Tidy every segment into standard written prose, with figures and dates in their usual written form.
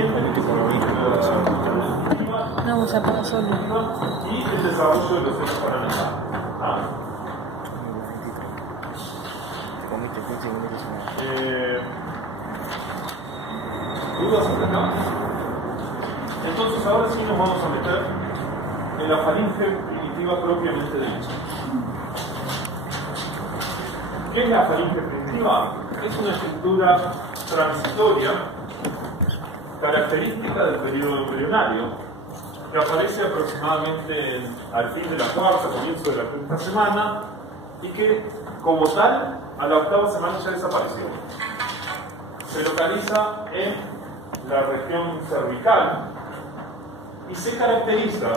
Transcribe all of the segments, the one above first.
inconveniente que por lo menos no, se apagó solo. Y el desarrollo de los senos paranasales. ¿Dudas hasta acá? Entonces ahora sí nos vamos a meter en la faringe primitiva propiamente dicha. ¿Qué es la faringe primitiva? Es una estructura transitoria característica del periodo embrionario que aparece aproximadamente al fin de la cuarta, comienzo de la quinta semana y que, como tal, a la octava semana ya desapareció. Se localiza en la región cervical y se caracteriza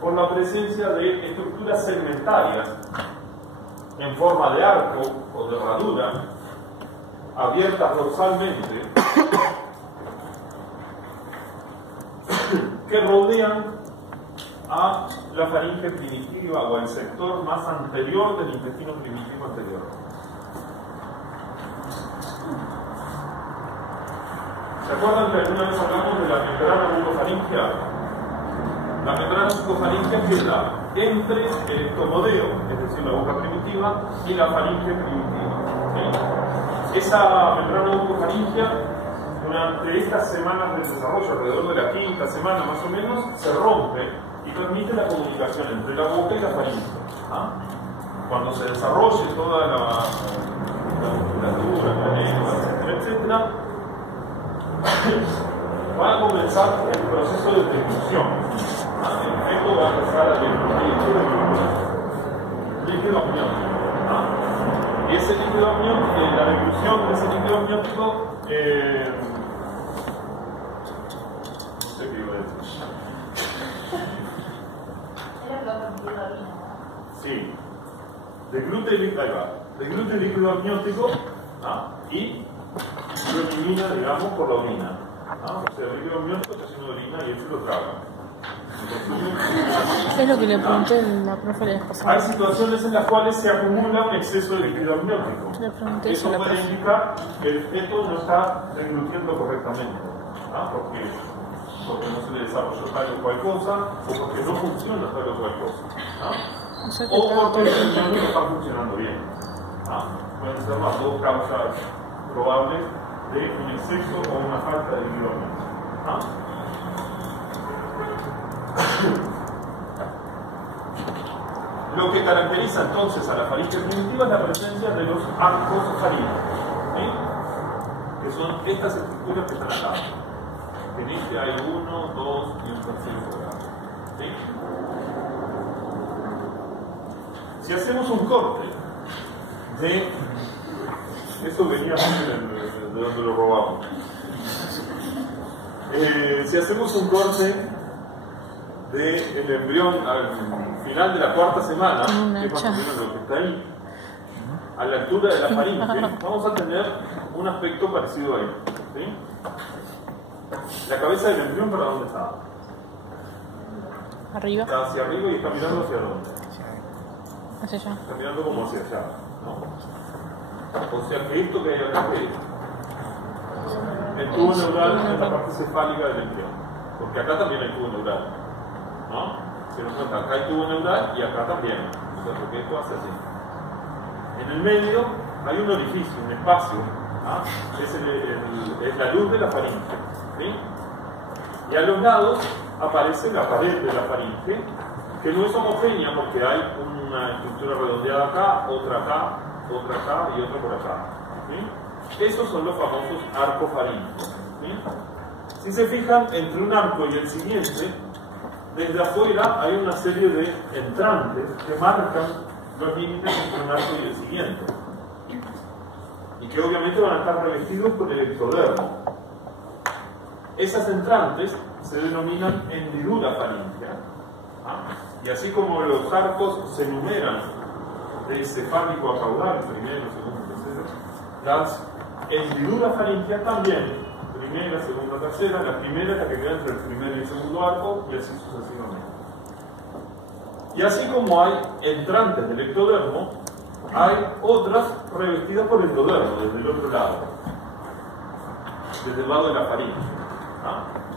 por la presencia de estructuras segmentarias en forma de arco o de herradura, abiertas dorsalmente, que rodean a la faringe primitiva o al sector más anterior del intestino primitivo anterior. ¿Se acuerdan que alguna vez hablamos de la membrana bucofaringea? La membrana bucofaringea queda entre el estomodeo, es decir, la boca primitiva, y la faringe primitiva. ¿Sí? Esa membrana bucofaringea, durante estas semanas de desarrollo, alrededor de la quinta semana más o menos, se rompe y permite la comunicación entre la boca y la faringe. Cuando se desarrolle toda la musculatura, la lengua, etcétera, va a comenzar el proceso de deglución. El feto va a empezar a deglutir líquido amniótico. Y ese líquido amniótico, la deglución de ese líquido amniótico, no sé qué iba a decir. Sí. Deglute el líquido amniótico y lo elimina, digamos, por la orina. O sea, el líquido amniótico está haciendo orina y él se lo traga. Es lo que le pregunté en la profe la vez pasada. Hay situaciones en las cuales se acumula un exceso de líquido amniótico. Le pregunté eso a la puede profe. indicar que el feto no está deglutiendo correctamente. Porque no se le desarrolló tal o cual cosa, o porque no funciona tal o cual cosa. O porque el riñón no está funcionando bien. Pueden ser las dos causas probables de un exceso o una falta de líquido amniótico. Lo que caracteriza entonces a la faringe primitiva es la presencia de los arcos faríngicos, que son estas estructuras que están acá. Que dice hay uno, dos y un tercer grado. Si hacemos un corte de eso venía de donde lo robamos. Si hacemos un corte del embrión al final de la cuarta semana, que es más o menos lo que está ahí, a la altura de la faringe, vamos a tener un aspecto parecido a él. ¿Sí? La cabeza del embrión, ¿para dónde está? Arriba. Está hacia arriba y está mirando hacia dónde. Hacia allá. Está mirando como hacia allá, ¿no? O sea que esto que hay acá, ¿qué es? El tubo neural es la parte cefálica del embrión. Porque acá también hay tubo neural, ¿no? Se nos cuenta, acá hay tubo neural y acá también. O sea, porque esto hace así. En el medio hay un orificio, un espacio. Es la luz de la faringe. ¿Sí? Y a los lados aparece la pared de la faringe, que no es homogénea porque hay una estructura redondeada acá, otra acá y otra por acá. ¿Sí? Esos son los famosos arcos faríngicos. ¿Sí? Si se fijan, entre un arco y el siguiente, desde afuera hay una serie de entrantes que marcan los límites entre un arco y el siguiente. Y que obviamente van a estar revestidos por el ectodermo. Esas entrantes se denominan hendidura faríngea. Y así como los arcos se enumeran de cefálico a caudal, primero, segundo, tercero, las hendiduras faríngeas también, primera, segunda, tercera. La primera es la que queda entre el primer y el segundo arco, y así sucesivamente. Y así como hay entrantes del ectodermo, hay otras revestidas por endodermo, desde el otro lado, desde el lado de la faringe.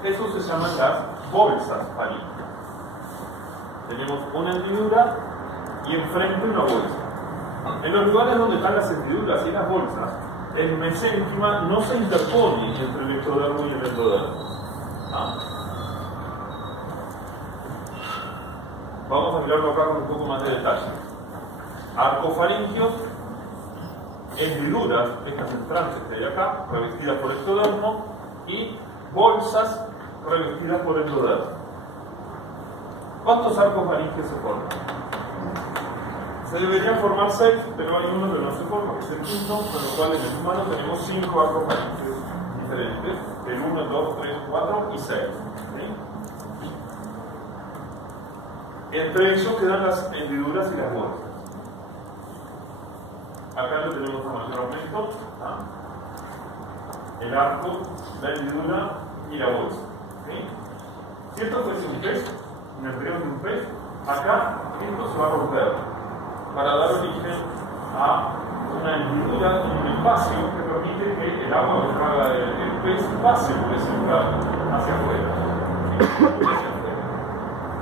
Eso se llaman las bolsas faríngeas. Tenemos una hendidura y enfrente una bolsa. En los lugares donde están las hendiduras y las bolsas, el mesénquima no se interpone entre el ectodermo y el endodermo. Vamos a mirarlo acá con un poco más de detalle. Arcofaringios, hendiduras, estas entrantes que hay acá, revestidas por ectodermo, y bolsas revestidas por endodermo. ¿Cuántos arcofaringios se forman? Se deberían formar 6, pero hay uno que no se forma, que es el quinto, con lo cual en el humano tenemos 5 arcofaringios diferentes, el 1, 2, 3, 4 y 6. Entre ellos quedan las hendiduras y las bolsas. Acá lo tenemos a mayor aumento, el arco, la hendidura y la bolsa. Si esto fuese un pez, un embrión de un pez, acá esto se va a romper para dar origen a una hendidura, un espacio que permite que el agua que traga el pez pase por ese lugar hacia afuera.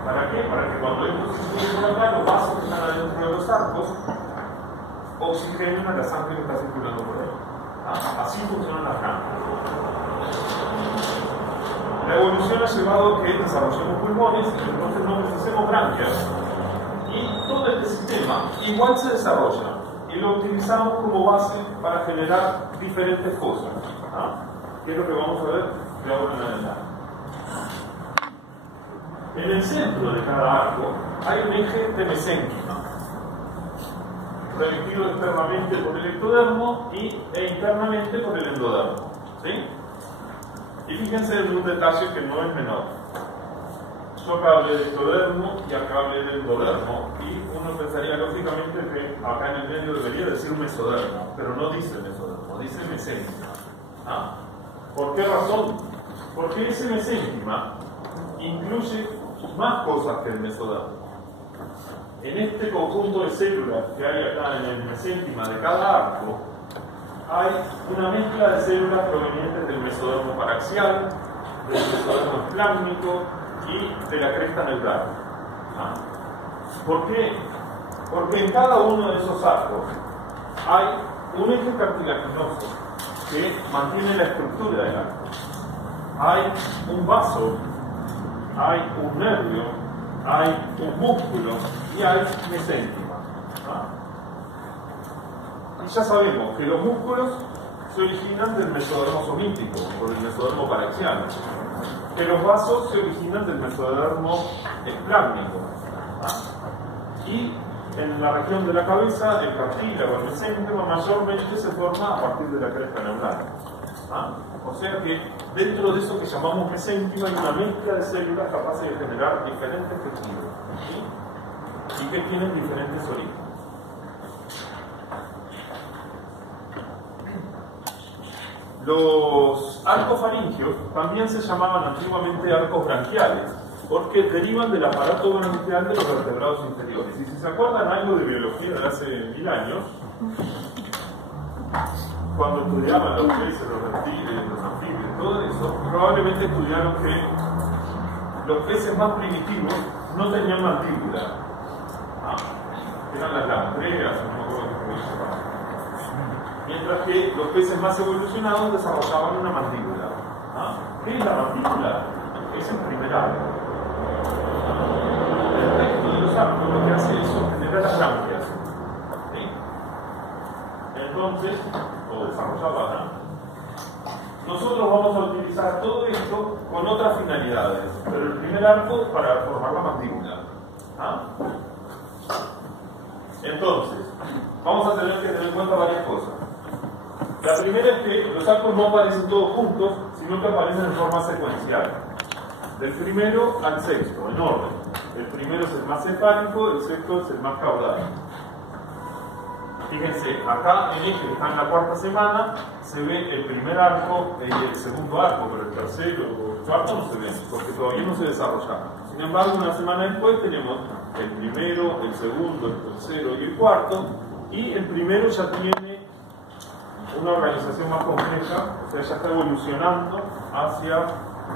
¿Para qué? Para que cuando esto se sube por acá, los vasos que están adentro de los arcos oxigenen a la sangre que está circulando por ahí. Así funcionan las ramas. La evolución ha llevado a que desarrollemos pulmones, entonces no necesitemos branquias. Y todo este sistema igual se desarrolla y lo utilizamos como base para generar diferentes cosas. Que es lo que vamos a ver de ahora en adelante. En el centro de cada arco hay un eje de mesénquima, revestido externamente por el ectodermo e internamente por el endodermo. ¿Sí? Y fíjense en un detalle que no es menor. Yo acá hablé de ectodermo y acá hablé de endodermo, y uno pensaría lógicamente que acá en el medio debería decir mesodermo, pero no dice mesodermo, dice mesénquima. ¿Por qué razón? Porque ese mesénquima incluye más cosas que el mesodermo. En este conjunto de células que hay acá en el mesénquima de cada arco, hay una mezcla de células provenientes del mesodermo paraxial, del mesodermo esplásmico y de la cresta neural. ¿Por qué? Porque en cada uno de esos arcos hay un eje cartilaginoso que mantiene la estructura del arco. Hay un vaso, hay un nervio, hay un músculo y hay mesénquima. Y ya sabemos que los músculos se originan del mesodermo somítico o del mesodermo paraxial, que los vasos se originan del mesodermo esplásmico, y en la región de la cabeza el cartílago, el mesénquima, mayormente se forma a partir de la cresta neural. O sea que dentro de eso que llamamos mesénquima hay una mezcla de células capaces de generar diferentes tejidos, ¿sí? Y que tienen diferentes orígenes. Los arcos faringios también se llamaban antiguamente arcos branquiales, porque derivan del aparato branquial de los vertebrados inferiores. Y si se acuerdan algo de biología de hace 1000 años, cuando estudiaban los peces, los reptiles, los anfibios, todo eso, probablemente estudiaron que los peces más primitivos no tenían mandíbula. Eran las lampreas, no me acuerdo cómo se llamaban. Mientras que los peces más evolucionados desarrollaban una mandíbula. ¿Qué es la mandíbula? Es el primer arco. El resto de los arcos lo que hace es sostener a las branquias. ¿Sí? Entonces, o desarrollar las branquias. Nosotros vamos a utilizar todo esto con otras finalidades, pero el primer arco para formar la mandíbula. Entonces, vamos a tener que tener en cuenta varias cosas. La primera es que los arcos no aparecen todos juntos, sino que aparecen en forma secuencial. Del primero al sexto, en orden. El primero es el más cefálico, el sexto es el más caudal. Fíjense, acá en este que está en la cuarta semana, se ve el primer arco y el segundo arco, pero el tercero o el cuarto no se ven, porque todavía no se desarrollaron. Sin embargo, una semana después tenemos el primero, el segundo, el tercero y el cuarto, y el primero ya tiene una organización más compleja, o sea, ya está evolucionando hacia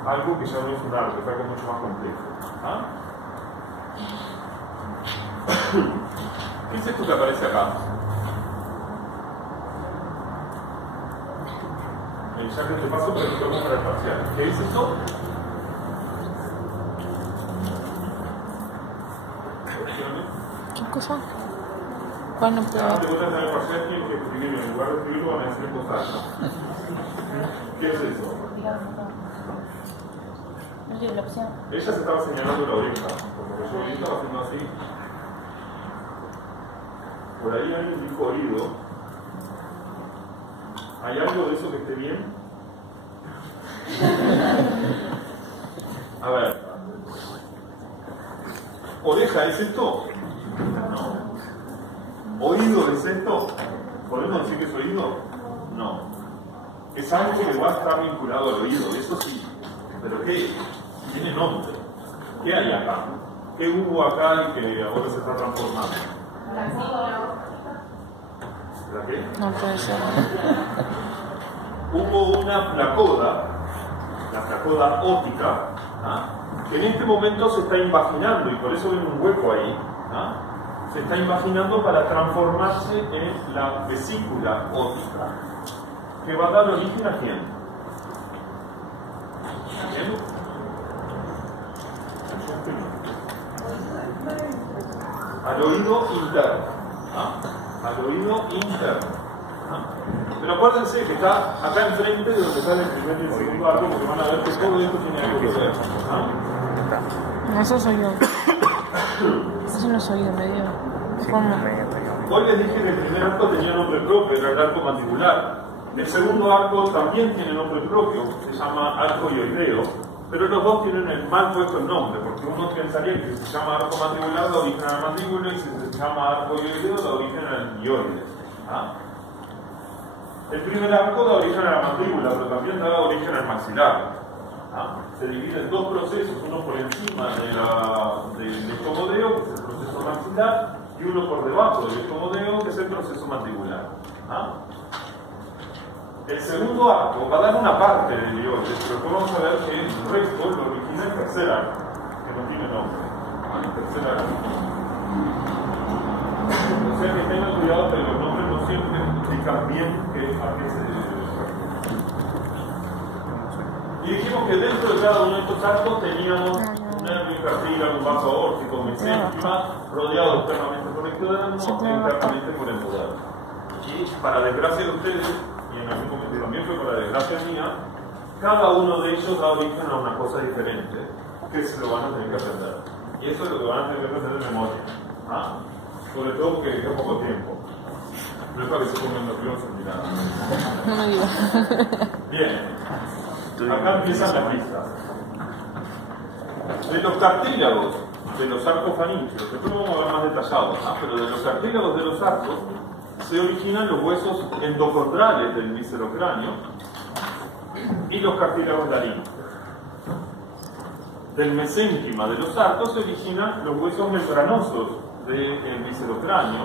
algo que ya no es un arco, es algo mucho más complejo. ¿Ah? ¿Qué es esto que aparece acá? Ya que te paso, pero te para el parcial. ¿Qué es esto? ¿Qué cosa? Bueno, pero... Te voy a hacer el parcial, tienes que escribirlo. En lugar de escribirlo van a decir cosas. ¿Qué es eso? No tiene la opción. Ella se estaba señalando la oreja. Como yo estaba haciendo así. Por ahí alguien dijo oído. ¿Hay algo de eso que esté bien? A ver. ¿Oreja es esto? No. ¿Oído es esto? ¿Podemos decir que es oído? No. Es algo que va a estar vinculado al oído, eso sí. ¿Pero qué? Tiene nombre. ¿Qué hay acá? ¿Qué hubo acá y que ahora se está transformando? ¿La qué? No puede ser. Hubo una placoda, la placoda óptica, ¿ah? Que en este momento se está invaginando, y por eso ven un hueco ahí, ¿ah? Se está invaginando para transformarse en la vesícula óptica, que va a dar origen a quién. ¿Bien? Al oído interno, ¿ah? Al oído interno. ¿Ah? Pero acuérdense que está acá enfrente de donde está el primer y el segundo arco, porque van a ver que todo esto tiene algo que ver. ¿Ah? No, eso soy yo. Eso no soy yo, medio. ¿Cómo? Hoy les dije que el primer arco tenía nombre propio, era el arco mandibular. El segundo arco también tiene nombre propio, se llama arco ioideo, pero los dos tienen el mal puesto el nombre, porque uno pensaría que si se llama arco mandibular da origen a la mandíbula, y si se llama arco ioideo da origen al ioide. ¿Ah? El primer arco da origen a la mandíbula, pero también da origen al maxilar. ¿Ah? Se divide en dos procesos, uno por encima del estomodeo, que es el proceso maxilar, y uno por debajo del estomodeo, que es el proceso mandibular. ¿Ah? El segundo arco va a dar una parte del ioide, pero después vamos a ver que el resto lo origina el tercer arco, que no tiene nombre. ¿Ah? El tercer arco. O sea que tengan cuidado que los nombres no siempre explican bien a qué se debe. Y dijimos que dentro de cada uno de estos arcos teníamos un nervio cartílago, un vaso aórtico, mesénquima, rodeado externamente por el ectodermo e internamente por el poder. Y para desgracia de ustedes, y en algún momento también fue para desgracia mía, cada uno de ellos da origen a una cosa diferente, que se lo van a tener que aprender. Y eso es lo que van a tener que aprender de memoria. ¿Ah? Sobre todo porque les queda poco tiempo. No es para que se pongan nerviosos ni nada. No me digas. Bien. Acá empiezan las listas. De los cartílagos de los arcos faringeos, después lo vamos a ver más detallados, ¿no? Pero de los cartílagos de los arcos se originan los huesos endocondrales del viscerocráneo y los cartílagos laringeos. Del mesénquima de los arcos se originan los huesos membranosos del viscerocráneo,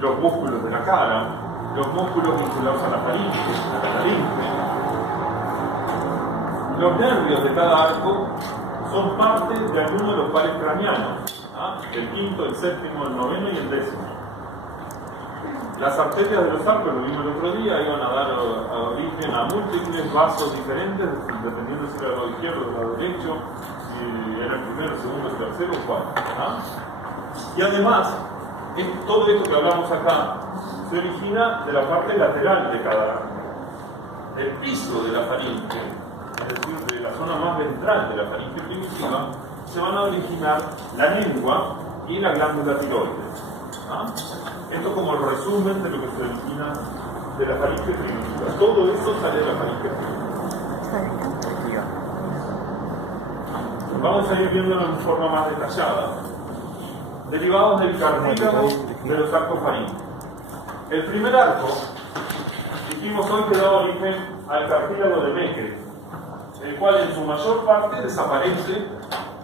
los músculos de la cara, los músculos vinculados a la faringe, a la laringe. Los nervios de cada arco son parte de alguno de los pares craneanos, ¿ah? El quinto, el séptimo, el noveno y el décimo. Las arterias de los arcos, lo vimos el otro día, iban a dar origen a múltiples vasos diferentes, dependiendo si era el lado izquierdo o el lado derecho, si era el primero, el segundo, el tercero o cuarto. ¿Ah? Y además, todo esto que hablamos acá se origina de la parte lateral de cada arco. El piso de la faringe, es decir, de la zona más ventral de la faringe primitiva, se van a originar la lengua y la glándula tiroides. ¿Ah? Esto como el resumen de lo que se origina de la faringe primitiva. Todo eso sale de la faringe primitiva. Vamos a ir viéndolo en forma más detallada. Derivados del cartílago de los arcos faringeos. El primer arco, dijimos hoy que da origen al cartílago de Meckel, el cual en su mayor parte desaparece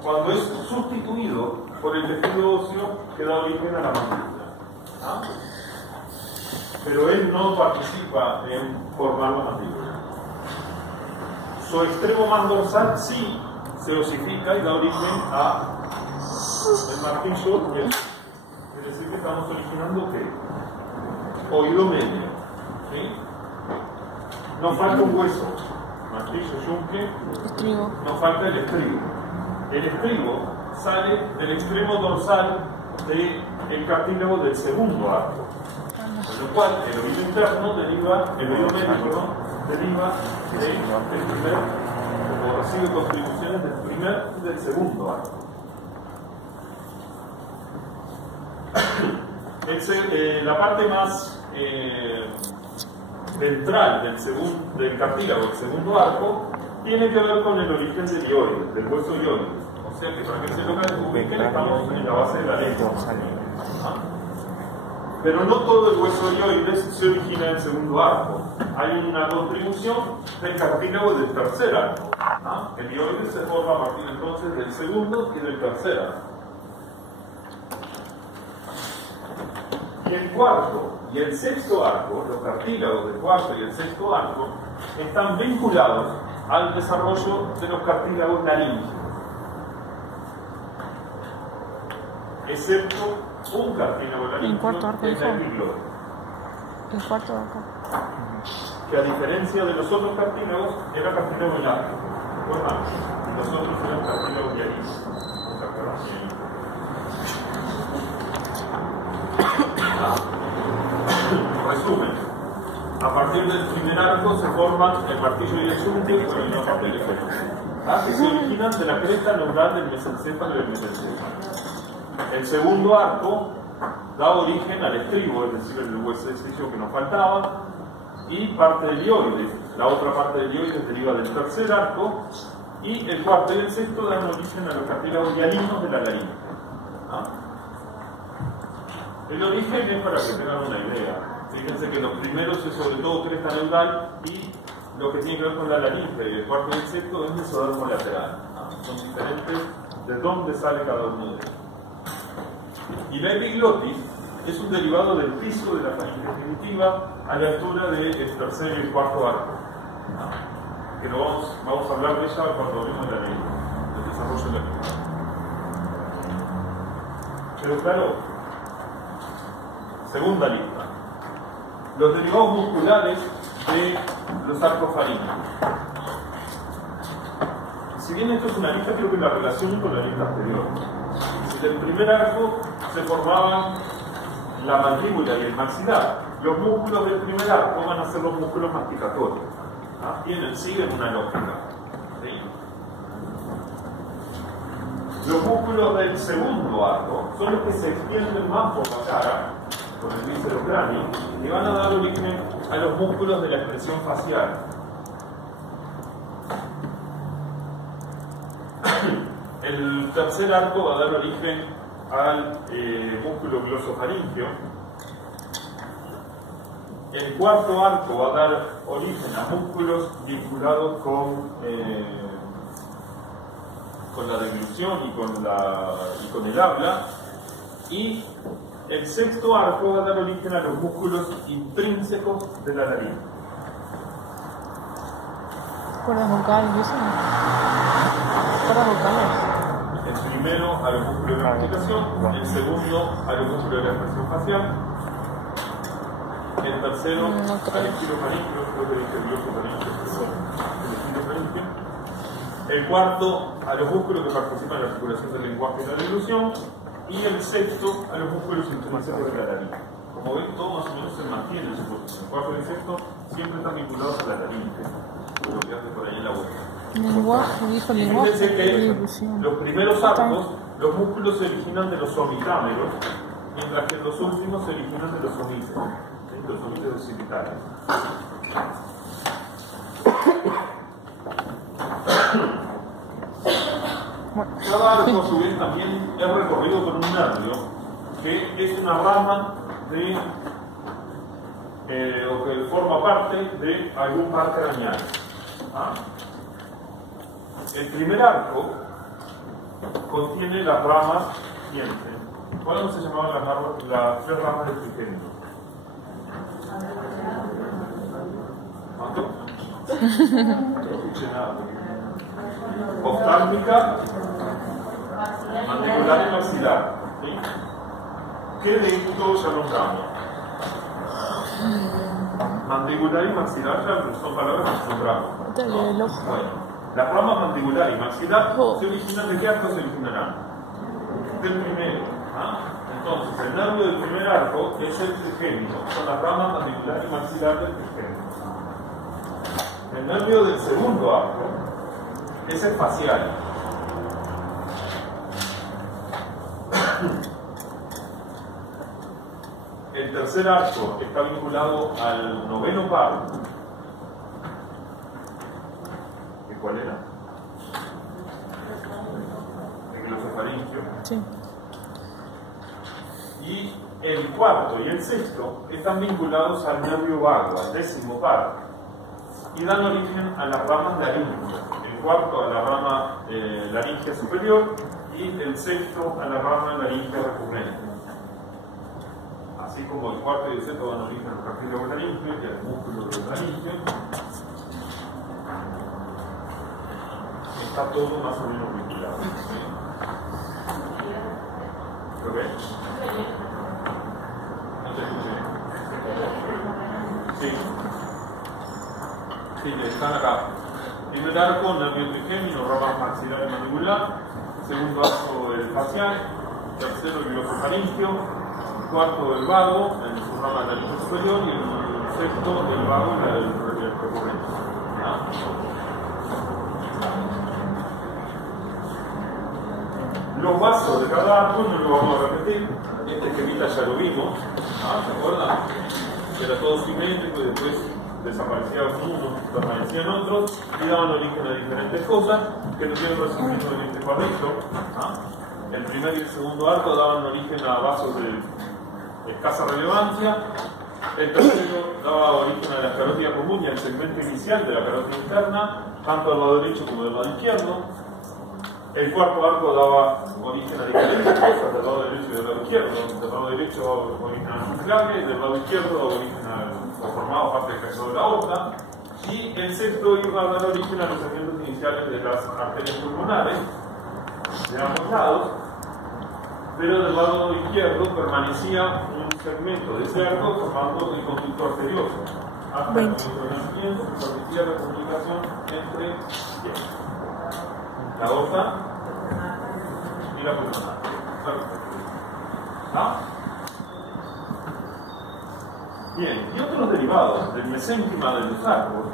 cuando es sustituido por el tejido óseo que da origen a la mandíbula. ¿Ah? Pero él no participa en formar la mandíbula. su extremo más dorsal sí se osifica y da origen a el martillo. Es decir, que estamos originando ¿qué? Oído medio. ¿Sí? Nos falta un hueso. Martillo, yunque. Estribo. Nos falta el estribo. El estribo sale del extremo dorsal del cartílago del segundo arco. Con lo cual, el oído interno deriva, el oído medio, perdón, deriva del primer, o recibe contribuciones del primer y del segundo arco. La parte más ventral del cartílago del segundo arco tiene que ver con el origen del ioides, del hueso ioides. O sea que para que se lo ubiquen estamos en la base de la lengua. Pero no todo el hueso ioides se origina en el segundo arco. Hay una contribución del cartílago del tercer arco. El ioides se forma a partir entonces del segundo y del tercer arco. Y el cuarto y el sexto arco, los cartílagos del cuarto y el sexto arco, están vinculados al desarrollo de los cartílagos laringeos. Excepto un cartílago laríngeo, que es la epiglotis. El cuarto arco. Que a diferencia de los otros cartílagos, era cartílago elástico. ¿Recuerdan? Los otros eran cartílagos diarísimos. Resumen. A partir del primer arco se forman el martillo y el yunque y la parte del efecto. Que se originan de la cresta neural del mesencéfalo y del mesencéfalo. El segundo arco da origen al estribo, es decir, el huesecillo que nos faltaba, y parte del ioides. La otra parte del ioides deriva del tercer arco, y el cuarto y el sexto dan origen a los cartílagos hialinos de la laringe. El origen es para que tengan una idea. Fíjense que los primeros es sobre todo cresta neural y lo que tiene que ver con la laringe, el cuarto y el sexto es mesodermo lateral. Son diferentes de dónde sale cada uno de ellos. Y la epiglotis es un derivado del piso de la faringe definitiva a la altura del tercer y el cuarto arco. Que lo vamos a hablar de ella cuando hablemos de del desarrollo de la epiglotis. Pero claro, segunda lista. Los derivados musculares de los arcos faríneos. Si bien esto es una lista, creo que la relación con la lista anterior. Del primer arco se formaban la mandíbula y el maxilar. Los músculos del primer arco van a ser los músculos masticatorios. Siguen una lógica. ¿Sí? Los músculos del segundo arco son los que se extienden más por la cara, por el viscerocráneo, y van a dar origen a los músculos de la expresión facial. El tercer arco va a dar origen al músculo glosofaríngeo. El cuarto arco va a dar origen a músculos vinculados con la deglución y con el habla. Y el sexto arco va a dar origen a los músculos intrínsecos de la nariz. ¿Cuerdas vocales y eso? ¿Cuerdas vocales? El primero a los músculos de la masticación, el segundo a los músculos de la expresión facial, el tercero al estilofaríngeo, creo que dije glossofaríngeo, el cuarto a los músculos que participan en la articulación del lenguaje y la deglución, y el sexto a los músculos intrínsecos de la nariz. Como ven, todo más o menos se mantiene en su posición. El cuarto y el sexto siempre están vinculados a la nariz, como que hace por ahí en la vuelta. Lenguaje, dijo lenguaje. Fíjense que los primeros arcos, los músculos se originan de los somitámeros, mientras que los últimos se originan de los somíteros, los somíteros occipitales. Cada arco, a su vez, también es recorrido por un nervio, que es una rama de, o que forma parte de algún par craneal. El primer arco contiene las ramas siguientes. ¿Cuáles se llamaban las tres ramas del trigémino? escuché nada. Oftálmica, mandibular y maxilar. ¿Sí? ¿Qué de esto ya nombramos? Mandibular y maxilar ya son palabras que nombramos. ¿No? Bueno, las ramas mandibular y maxilar se originan de qué arco se originarán? Del primero. ¿Ah? Entonces, el nervio del primer arco es el trigémino, son las ramas mandibular y maxilar del trigémino. El nervio del segundo arco es el facial. El tercer arco está vinculado al noveno par. ¿Y cuál era? El glosofaringio. Sí. Y el cuarto y el sexto están vinculados al nervio vago, al décimo par, y dan origen a las ramas laríngeas. El cuarto a la rama laríngea superior y el sexto a la rama laríngea recurrente. Así como el cuarto y el sexto dan origen al cartílago laríngeo y al músculo del laríngeo, está todo más o menos vinculado. ¿Sí? ¿Lo ves? No te escuché. Sí. Sí, están acá. Primer arco, nervio trigémino, rama maxilar y mandibular. Segundo arco, el facial. Tercero, el glosofaringio. Cuarto, el vago, en su rama laríngea superior. Y el sexto, el vago, el recurrente. Los vasos de cada arco no lo vamos a repetir. Este esquemita ya lo vimos. ¿Se acuerdan? Era todo simétrico y después desaparecían unos, permanecían otros y daban origen a diferentes cosas que lo tienen resumido en este cuadrito. El primer y el segundo arco daban origen a vasos de escasa relevancia. El tercero daba origen a la carótida común y al segmento inicial de la carótida interna, tanto del lado derecho como del lado izquierdo. El cuarto arco daba origen a diferentes cosas del lado derecho y del lado izquierdo. Del lado derecho daba origen al musculaje y del lado izquierdo daba origen al formado parte del caso de la aorta. Y el sexto iba a dar origen a los segmentos iniciales de las arterias pulmonares de ambos lados. Pero del lado izquierdo permanecía un segmento de ese arco formando el conducto arterioso hasta el nacimiento que permitía la comunicación entre la aorta y la pulmonar. ¿Ah? Bien, y otros derivados del mesénquima de los arcos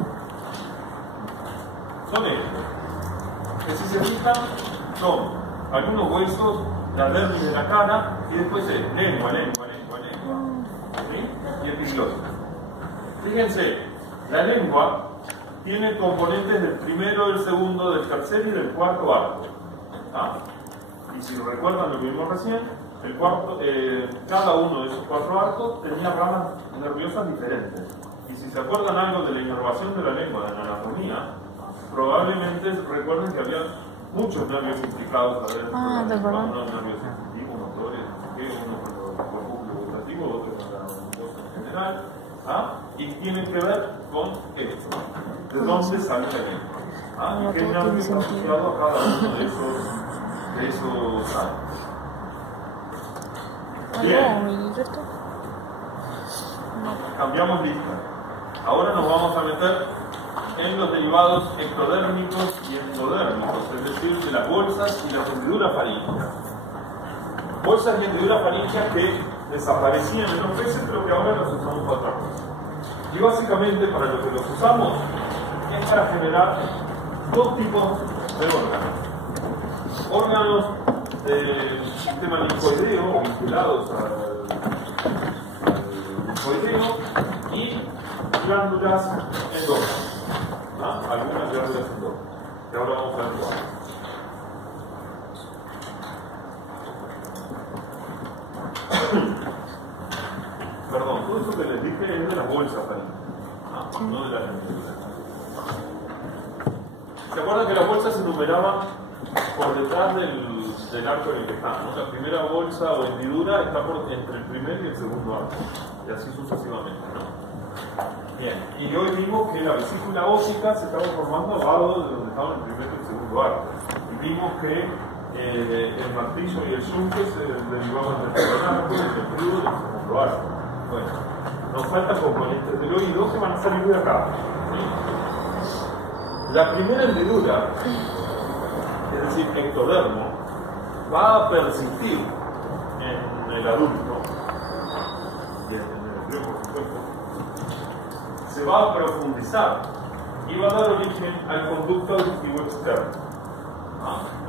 son estos, que si se fijan son algunos huesos, la dermis de la cara y después es lengua, ¿sí? Y epiglotis. Fíjense, la lengua tiene componentes del primero, del segundo, del tercer y del cuarto arco. Y si recuerdan lo que vimos recién, el cuarto, cada uno de esos cuatro arcos tenía ramas nerviosas diferentes. Y si se acuerdan algo de la inervación de la lengua, de la anatomía, probablemente recuerden que había muchos nervios implicados adentro. Unos nervios sensitivos, motores, uno con el músculo gustativo, otro con la mucosa en general. Y tienen que ver con esto. ¿De dónde sale la lengua? ¿Y qué nervio está asociado a cada uno de esos arcos? Bien. Cambiamos lista. Ahora nos vamos a meter en los derivados ectodérmicos y endodérmicos, es decir, de las bolsas y las hendiduras faríngeas. Bolsas y hendiduras faríngeas que desaparecían en los peces, pero que ahora los usamos para otra cosa. Y básicamente para lo que los usamos es para generar dos tipos de órganos. Órganos del sistema linfoideo vinculados al linfoideo y glándulas endógenas. Algunas glándulas endógenas. Y ahora vamos a ver cuáles. Perdón, todo eso que les dije es de las bolsas faríngea, no de las hendiduras. ¿Se acuerdan que las bolsas se numeraban por detrás del arco en el que están? ¿No? La primera bolsa o hendidura está entre el primer y el segundo arco, y así sucesivamente, ¿no? Bien, y hoy vimos que la vesícula ósea se estaba formando al lado de donde estaban el primer y el segundo arco. Y vimos que el martillo y el yunque se derivaban del primer arco, del ventrículo y del segundo arco. Bueno, nos faltan componentes del oído que van a salir de acá. ¿Sí? La primera hendidura, es decir, ectodermo, va a persistir en el adulto, y en el embrión, por supuesto, se va a profundizar y va a dar origen al conducto auditivo externo.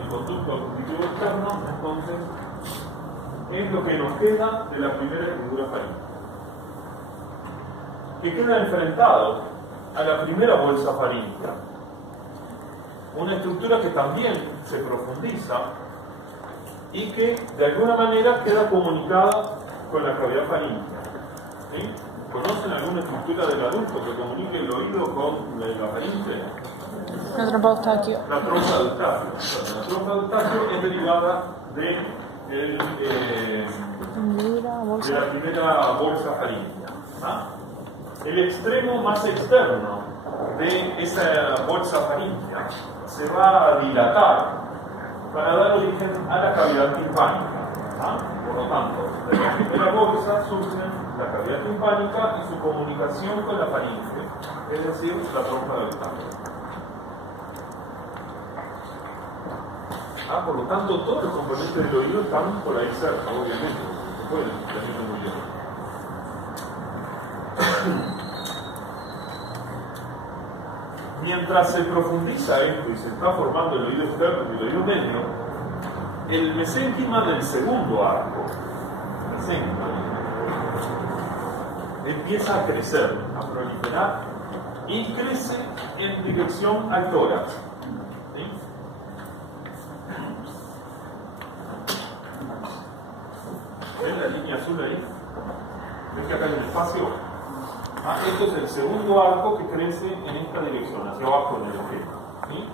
El conducto auditivo externo, entonces, es lo que nos queda de la primera hendidura faríngea, que queda enfrentado a la primera bolsa faríngea, una estructura que también se profundiza y que de alguna manera queda comunicada con la cavidad faríngea. ¿Sí? ¿Conocen alguna estructura del adulto que comunique el oído con la faringe? La trompa de Eustaquio. La trompa de Eustaquio. La trompa de Eustaquio es derivada de la primera bolsa faríngea. ¿Ah? El extremo más externo de esa bolsa faríngea se va a dilatar para dar origen a la cavidad timpánica. ¿Ah? Por lo tanto, de la primera bolsa surge la cavidad timpánica y su comunicación con la faringe, es decir, la trompa de Eustaquio. Por lo tanto, todos los componentes del oído están por ahí cerca, obviamente, se pueden, muy bien. Mientras se profundiza esto y se está formando el oído externo y el oído medio, el mesénquima del segundo arco, empieza a crecer, a proliferar y crece en dirección al tórax. ¿Sí? ¿Ven la línea azul ahí? ¿Ven que acá hay un espacio? Esto es el segundo arco que crece en esta dirección, hacia abajo en el objeto. ¿Sí?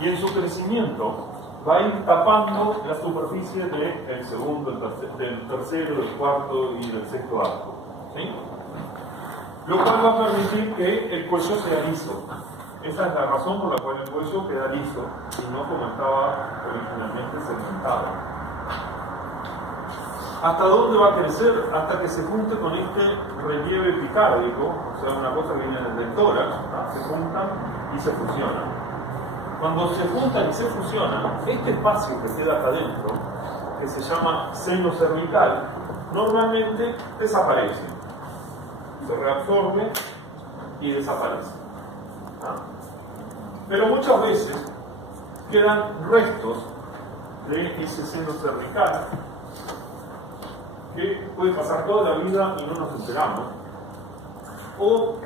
Y en su crecimiento va a ir tapando la superficie del segundo, del tercero, del cuarto y del sexto arco. ¿Sí? Lo cual va a permitir que el cuello sea liso. Esa es la razón por la cual el cuello queda liso y no como estaba originalmente segmentado. ¿Hasta dónde va a crecer? Hasta que se junte con este relieve epicárdico, o sea, una cosa que viene del tórax, se juntan y se fusionan. Cuando se juntan y se fusionan, este espacio que queda acá adentro, que se llama seno cervical, normalmente desaparece. Se reabsorbe y desaparece. Pero muchas veces quedan restos de ese seno cervical que puede pasar toda la vida y no nos enteramos, o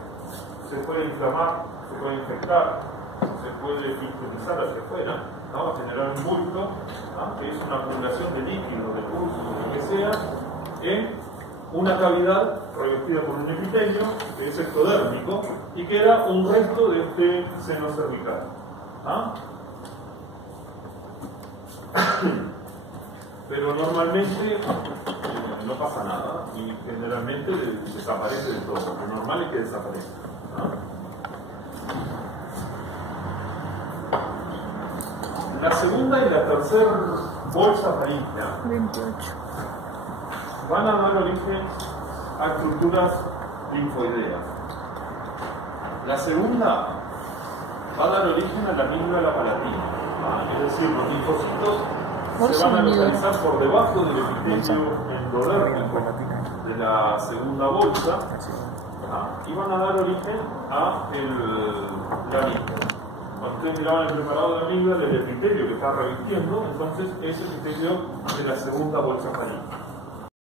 se puede inflamar, se puede infectar, se puede filtrizar hacia afuera, ¿no? Generar un bulto, ¿no? Que es una acumulación de líquidos, de pus, de lo que sea, en una cavidad revestida por un epitelio que es ectodérmico y queda un resto de este seno cervical. ¿Ah? Pero normalmente no pasa nada y generalmente desaparece de todo. Lo normal es que desaparezca. La segunda y la tercera bolsa faríngea 28 van a dar origen a estructuras linfoideas. La segunda va a dar origen a la amígdala palatina, es decir, los linfocitos se van a localizar por debajo del epitelio endodérmico de la segunda bolsa y van a dar origen a la amígdala. Cuando ustedes miraban el preparado de la amígdala, el epitelio que está revistiendo, entonces es el epitelio de la segunda bolsa faríngea.